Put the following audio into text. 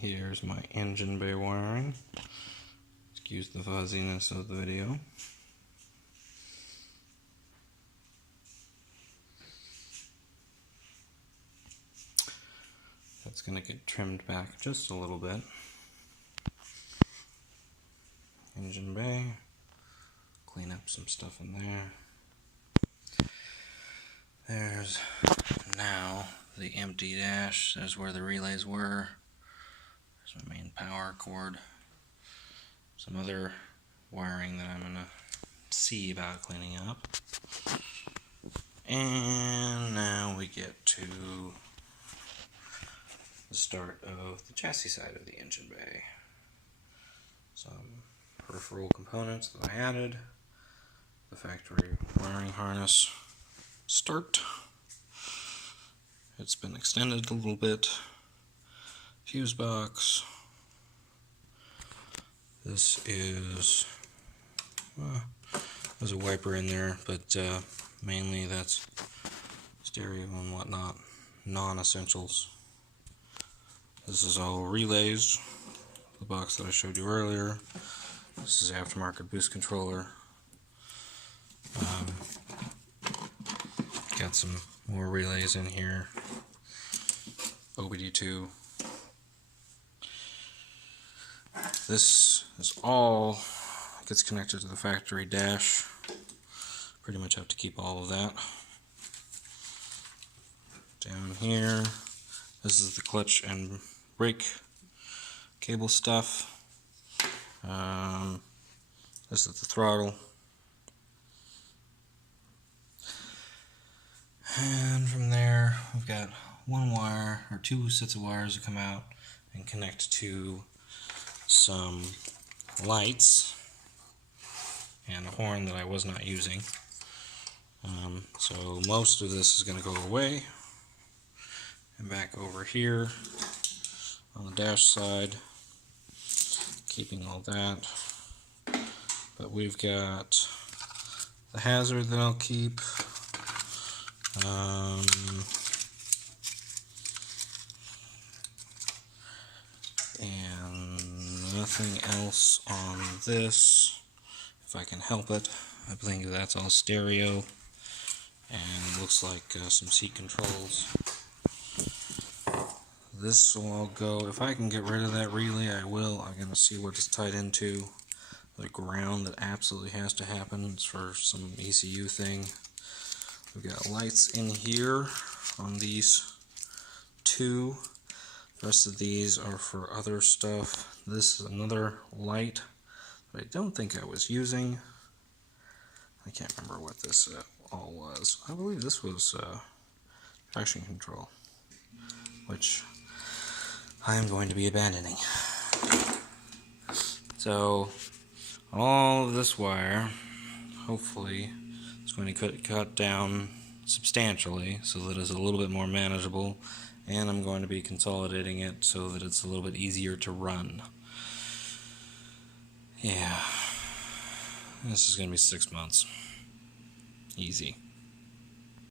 Here's my engine bay wiring. Excuse the fuzziness of the video. That's going to get trimmed back just a little bit. Engine bay. Clean up some stuff in there. There's now the empty dash. There's where the relays were. There's my main power cord. Some other wiring that I'm going to see about cleaning up. And now we get to the start of the chassis side of the engine bay. Some peripheral components that I added. The factory wiring harness start. It's been extended a little bit. Fuse box. This is there's a wiper in there, but mainly that's stereo and whatnot, non-essentials. This is all relays, the box that I showed you earlier. This is aftermarket boost controller. Got some more relays in here. OBD2. This is all gets connected to the factory dash. Pretty much have to keep all of that. Down here, this is the clutch and brake cable stuff. This is the throttle. And from there, we've got one wire, or two sets of wires that come out and connect to some lights and a horn that I was not using. So most of this is going to go away. And back over here on the dash side, keeping all that. But we've got the hazard that I'll keep. And nothing else on this, if I can help it. I think that's all stereo, and looks like some seat controls. This will all go. If I can get rid of that relay, I will. I'm going to see what it's tied into. The ground that absolutely has to happen. It's for some ECU thing. We've got lights in here on these two. The rest of these are for other stuff. This is another light that I don't think I was using. I can't remember what this all was. I believe this was traction control, which I am going to be abandoning. So all of this wire, hopefully, is going to cut down substantially so that it's a little bit more manageable, and I'm going to be consolidating it so that it's a little bit easier to run. Yeah, this is going to be 6 months. Easy.